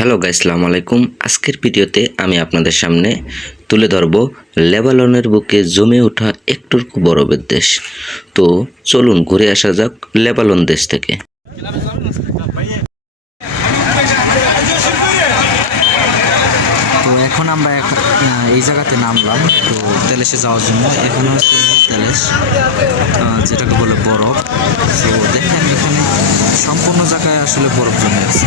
Hello guys, সালাম আলাইকুম। আজকের ভিডিওতে আমি আপনাদের সামনে তুলে ধরব লেবাননের বুকে জমে ওঠা একটুকু বরফের দেশ তো চলুন ঘুরে আসা যাক লেবানন দেশ থেকে। তো এখন আমরা এই জায়গাতে নামলাম। তো তেলেসে যাওয়ার জন্য। এখানে তেলেস যেটাকে বলে বরফ। তো দেখেন এখানে সম্পূর্ণ জায়গায় আসলে বরফ জমে আছে।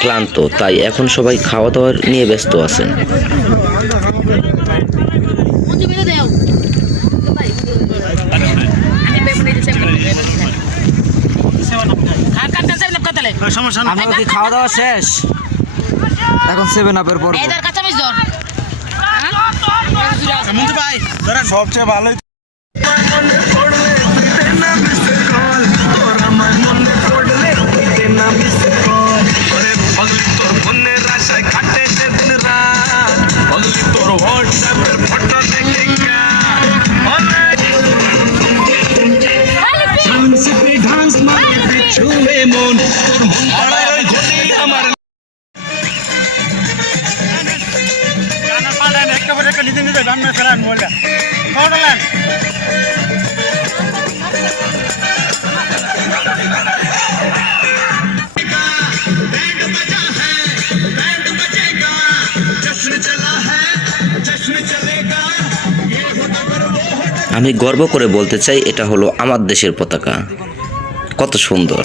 ক্লান্ত তাই এখন সবাই খাওয়া দাওয়ার নিয়ে ব্যস্ত আছেন। কি খাওয়া দাওয়া শেষ? এখন সেভেন আপের পর সবচেয়ে ভালো আমি গর্ব করে বলতে চাই এটা হলো আমার দেশের পতাকা। কত সুন্দর।